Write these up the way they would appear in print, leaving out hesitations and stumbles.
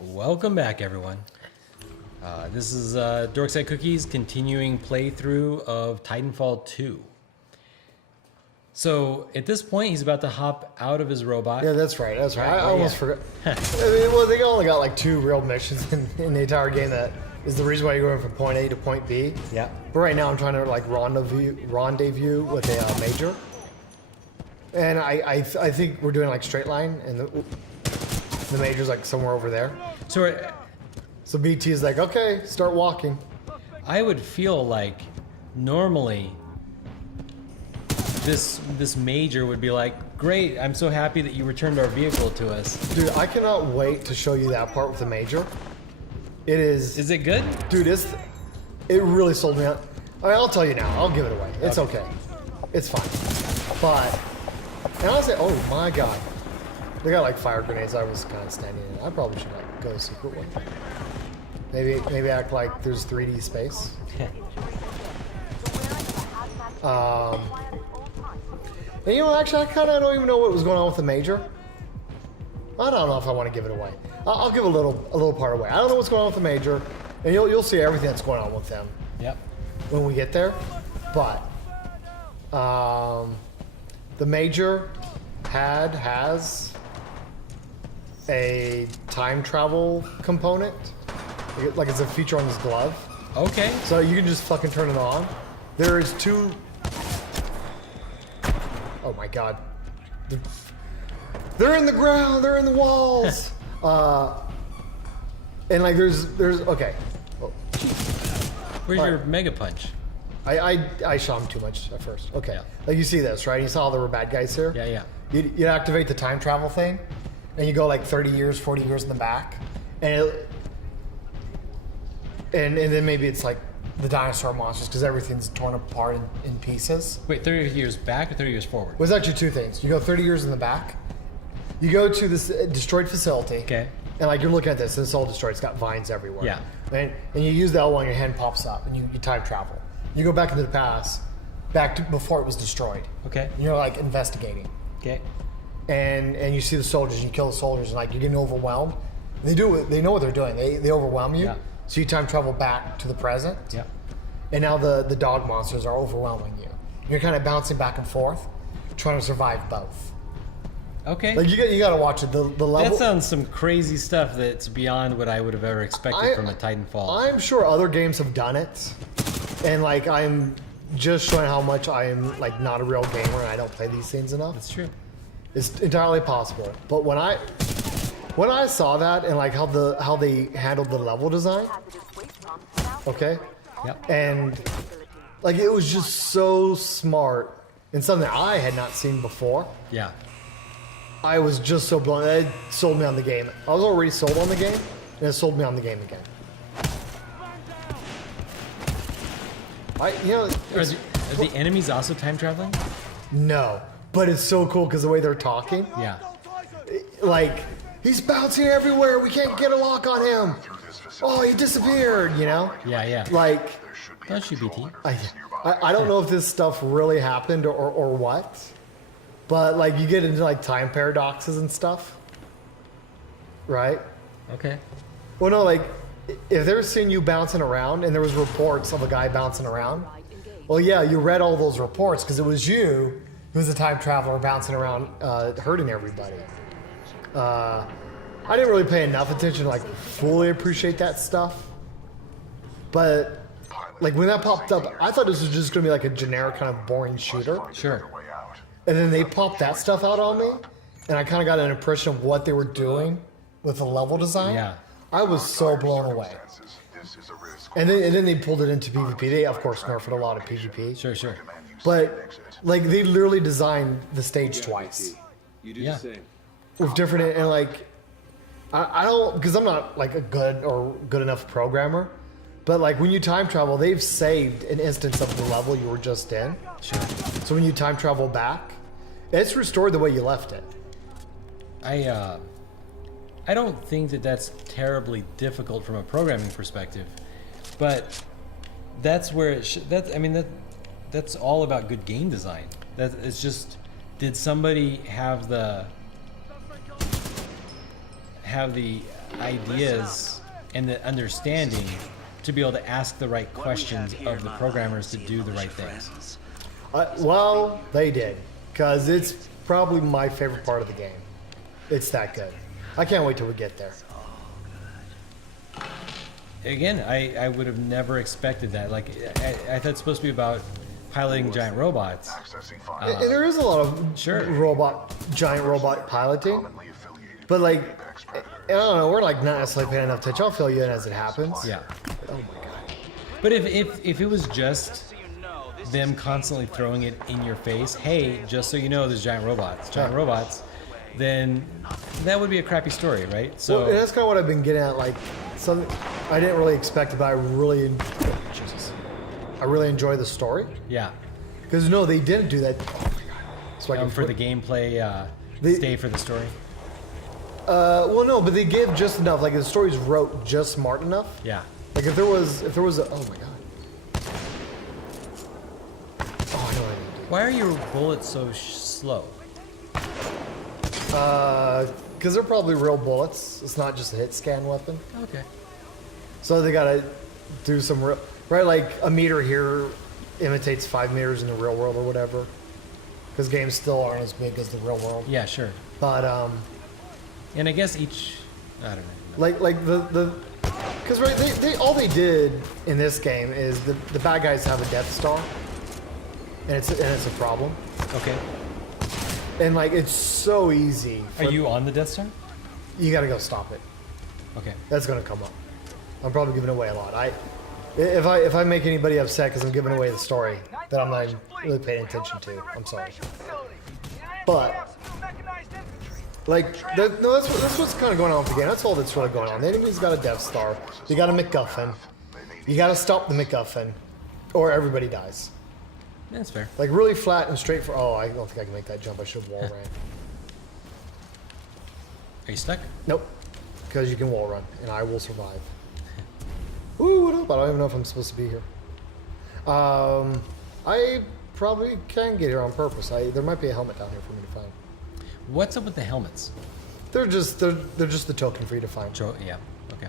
Welcome back, everyone. This is Dorkside Cookies continuing playthrough of TitanFall 2. So at this point, he's about to hop out of his robot. Yeah, that's right. That's right. I almost forgot. I mean, well, they only got like 2 real missions in the entire game. That is the reason why you're going from point A to point B. Yeah. But right now, I'm trying to like rendezvous with a major, and I think we're doing like straight line, and the major's like somewhere over there. So BT is like, okay, start walking. I would feel like normally this major would be like, great, I'm so happy that you returned our vehicle to us. Dude, I cannot wait to show you that part with the major. It is. Is it good? Dude, it really sold me out. I mean, I'll tell you now. I'll give it away. It's okay. It's fine. But, and I'll say, oh my god. They got like fire grenades. I was kind of standing in. I probably should like go secret one. Maybe act like there's 3D space. And you know, actually, I kind of don't even know what was going on with the major. I don't know if I want to give it away. I'll give a little part away. I don't know what's going on with the major, and you'll see everything that's going on with them. Yep. When we get there, but the major has a time travel component, like it's a feature on his glove. Okay. So you can just fucking turn it on. There is 2. Oh my god. They're in the ground. They're in the walls. And like there's okay. Oh. Where's your mega punch? I shot him too much at first. Okay. Yeah. Like you see this, right? You saw there were bad guys here. Yeah. You activate the time travel thing, and you go like 30 years, 40 years in the back, and then maybe it's like the dinosaur monsters because everything's torn apart in pieces. Wait, 30 years back or 30 years forward? Well, it's actually 2 things. You go 30 years in the back. You go to this destroyed facility. Okay. And like you're looking at this, and it's all destroyed. It's got vines everywhere. Yeah. And you use the L1, your hand pops up, and you time travel. You go back into the past, back to before it was destroyed. Okay. And you're like investigating. Okay. And you see the soldiers, and you kill the soldiers, and like you're getting overwhelmed. They know what they're doing. They overwhelm you. Yeah. So you time travel back to the present. Yeah. And now the dog monsters are overwhelming you. You're kind of bouncing back and forth, trying to survive both. Okay. Like you got to watch it. The level. That sounds some crazy stuff that's beyond what I would have ever expected from a Titanfall. I'm sure other games have done it, and like I'm just showing how much I am like not a real gamer and I don't play these things enough. That's true. It's entirely possible. But when I saw that and like how they handled the level design, okay, Yep. and like it was just so smart and something that I had not seen before. Yeah. I was just so blown. It sold me on the game. I was already sold on the game, and it sold me on the game again. Are the enemies also time traveling? No, but it's so cool because the way they're talking. Yeah. Like, he's bouncing everywhere. We can't get a lock on him. Oh, he disappeared. You know. Yeah. Like. Don't you, BT? I don't know if this stuff really happened or what. But like you get into like time paradoxes and stuff, right? Okay. Well, no, like if they're seeing you bouncing around and there was reports of a guy bouncing around, well, yeah, you read all those reports because it was you who was a time traveler bouncing around, hurting everybody. I didn't really pay enough attention to like fully appreciate that stuff, but like when that popped up, I thought this was just gonna be like a generic kind of boring shooter. Sure. And then they popped that stuff out on me, and I kind of got an impression of what they were doing with the level design. Yeah. I was so blown away. And then they pulled it into PvP. They of course nerfed a lot of PvP. Sure. But like they literally designed the stage twice. You do the same. With different and like I don't because I'm not like a good enough programmer. But like when you time travel, they've saved an instance of the level you were just in. Sure. So when you time travel back, it's restored the way you left it. I don't think that that's terribly difficult from a programming perspective, but that's where that's all about good game design. That it's just, did somebody have the ideas and the understanding to be able to ask the right questions of the programmers to do the right things. Well, they did, because it's probably my favorite part of the game. It's that good. I can't wait till we get there. Again, I would have never expected that. Like, I thought it's supposed to be about piloting giant robots. And there is a lot of giant robot piloting, but like, I don't know, we're like not necessarily paying enough attention. I'll fill you in as it happens. Yeah. Oh my god. But if it was just them constantly throwing it in your face, hey, just so you know, there's giant robots, then that would be a crappy story, right? So Well, and that's kind of what I've been getting at. Like, some I didn't really expect it, but I really enjoy the story. yeah. Because no, they didn't do that. Oh my god. So I can For the gameplay, stay for the story. well, no, but they give just enough. Like the story's wrote just smart enough. Yeah. Like if there was a, oh my god. Oh, I know what I need to do. Why are your bullets so slow? Because they're probably real bullets. It's not just a hit scan weapon. Okay. So they gotta do some real, right? Like a meter here imitates 5 meters in the real world or whatever. Because games still aren't as big as the real world. Yeah, sure. But And I guess each, I don't know. like the, because right, they all they did in this game is the bad guys have a Death Star, and it's a problem. Okay. And like it's so easy. Are you on the Death Star? You gotta go stop it. Okay. That's gonna come up. I'm probably giving away a lot. If I make anybody upset because I'm giving away the story that I'm not really paying attention to, I'm sorry. But like that's what's kind of going on with the game. That's all that's really going on. The enemy's got a Death Star. You got a MacGuffin. You got to stop the MacGuffin, or everybody dies. That's fair. Like really flat and straight for. Oh, I don't think I can make that jump. I should have wall ran. Are you stuck? Nope, because you can wall run, and I will survive. Ooh, what up? I don't even know if I'm supposed to be here. I probably can get here on purpose. There might be a helmet down here for me to find. What's up with the helmets? They're just the token for you to find. Yeah. Okay.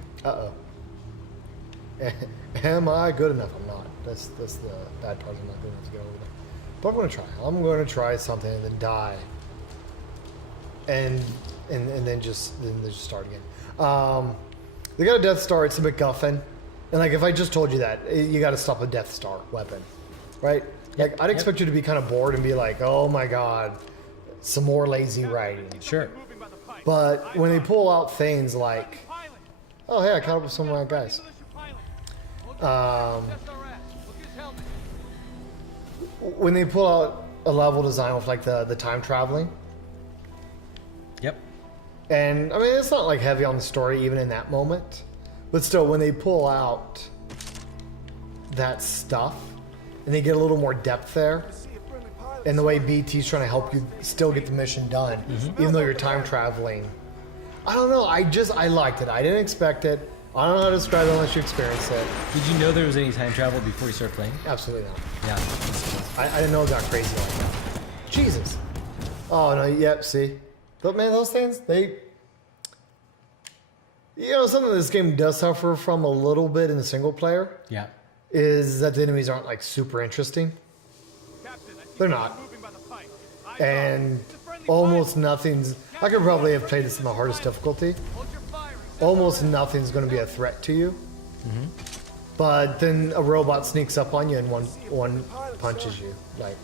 Am I good enough? I'm not. That's the bad part. I'm not good enough to get over there. But I'm gonna try. I'm gonna try something and then die. And then just start again. They got a Death Star. It's a MacGuffin. And like if I just told you that, you got to stop a Death Star weapon, right? Like I'd expect you to be kind of bored and be like, "Oh my god, some more lazy writing." Sure. But when they pull out things like, "Oh hey, I caught up with some of my guys," when they pull out a level design with like the time traveling, Yep. and I mean it's not like heavy on the story even in that moment, but still when they pull out that stuff and they get a little more depth there. And the way BT's trying to help you still get the mission done, even though you're time traveling. I don't know. I liked it. I didn't expect it. I don't know how to describe it unless you experience it. Did you know there was any time travel before you started playing? Absolutely not. Yeah. I didn't know it got crazy like that. Jesus. Oh no. Yep. See, but man, those things something this game does suffer from a little bit in the single player Yeah. is that the enemies aren't like super interesting. They're not. And almost nothing's... I could probably have played this in the hardest difficulty. Almost nothing's going to be a threat to you. But then a robot sneaks up on you and one punches you. Like,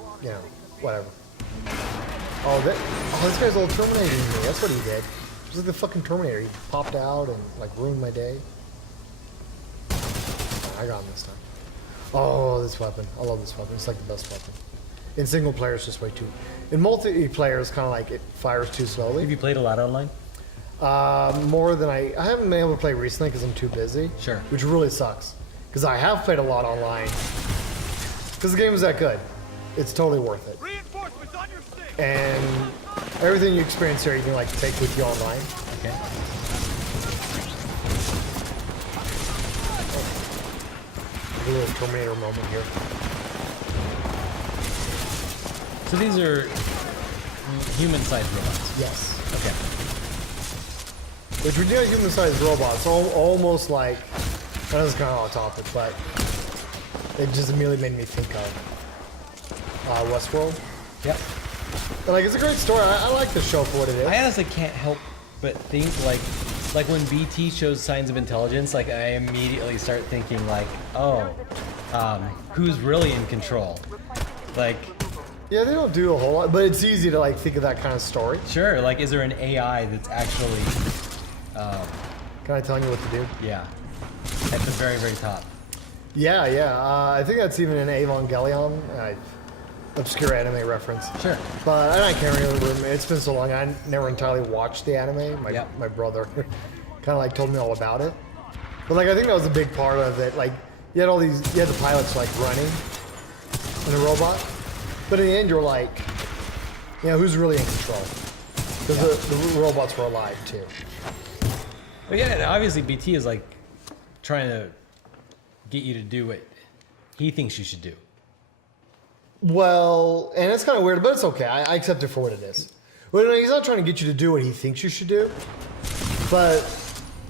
whatever. Oh, this guy's all Terminating me. That's what he did. It was like the fucking Terminator. He popped out and like ruined my day. I got him this time. Oh, this weapon. I love this weapon. It's like the best weapon. In single player, it's just way too. In multiplayer, it's kind of like it fires too slowly. Have you played a lot online? More than I haven't been able to play recently because I'm too busy. Sure. Which really sucks. Because I have played a lot online. Because the game is that good. It's totally worth it. And everything you experience here, you can like take with you online. Okay. A little Terminator moment here. So these are human-sized robots. Yes. Okay. Which when you have human-sized robots, almost like, I know this is kind of off topic, but it just immediately made me think of Westworld. Yep. And, like, it's a great story. I like the show for what it is. I honestly can't help but think like when BT shows signs of intelligence, like I immediately start thinking like, oh, who's really in control? Like, Yeah, they don't do a whole lot, but it's easy to like think of that kind of story. sure, like is there an AI that's actually, Can I tell you what to do? yeah, at the very, very top? Yeah, yeah. I think that's even an Evangelion. Obscure anime reference. Sure. But I can't remember. It's been so long. I never entirely watched the anime. Yep. My brother kind of like told me all about it. But like I think that was a big part of it. Like you had the pilots like running in the robot, but in the end you're like, who's really in control? Because the robots were alive too. But yeah, and obviously BT is like trying to get you to do what he thinks you should do. Well, and it's kind of weird, but it's okay. I accept it for what it is. Well, no, he's not trying to get you to do what he thinks you should do,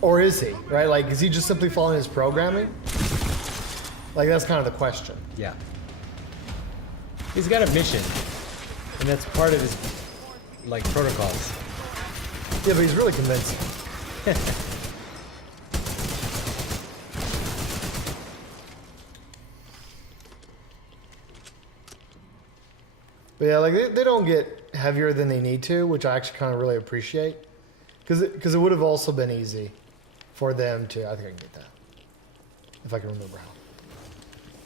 or is he? Right? Like, is he just simply following his programming? Like, that's kind of the question. Yeah. He's got a mission, and that's part of his like protocols. Yeah, but he's really convincing. But yeah, like they don't get heavier than they need to, which I actually kind of really appreciate. Because it would have also been easy for them to, I think I can get that. If I can remember how.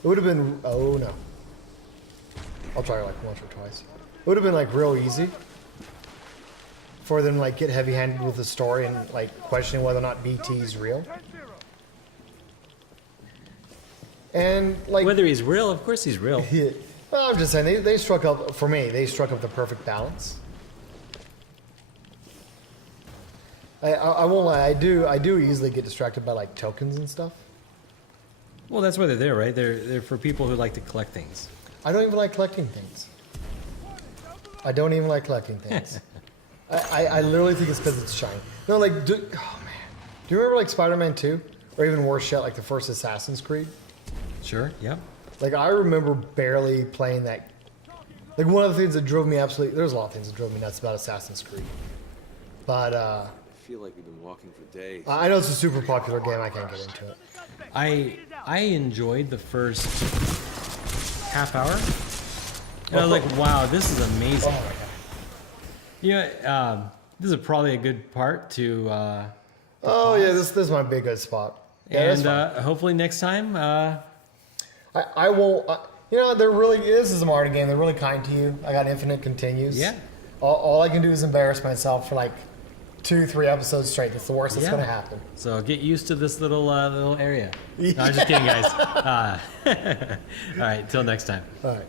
It would have been, oh no. I'll try like once or twice. It would have been like real easy for them to like get heavy-handed with the story and like questioning whether or not BT is real. And like Whether he's real, of course he's real. well, I'm just saying they struck up for me. They struck up the perfect balance. I won't lie. I do easily get distracted by like tokens and stuff. Well, that's why they're there, right? They're for people who like to collect things. I don't even like collecting things. I don't even like collecting things. I literally think it's because it's shiny. No, like, oh man, do you remember like Spider-Man 2, or even worse yet, like the first Assassin's Creed? Sure. Yeah. Like I remember barely playing that. Like one of the things that drove me absolutely, there's a lot of things that drove me nuts about Assassin's Creed. But I feel like we've been walking for days. I know it's a super popular game. I can't get into it. I enjoyed the first half hour. And I was like, wow, this is amazing. Oh my god. You know, this is probably a good part to. Oh yeah, this is my big good spot. Yeah, And hopefully next time. I won't. They're really. This is a Mario game. They're really kind to you. I got infinite continues. Yeah. All I can do is embarrass myself for like 2-3 episodes straight. That's the worst that's Yeah. gonna happen. So get used to this little area. No, I'm just kidding, guys. All right, till next time. All right.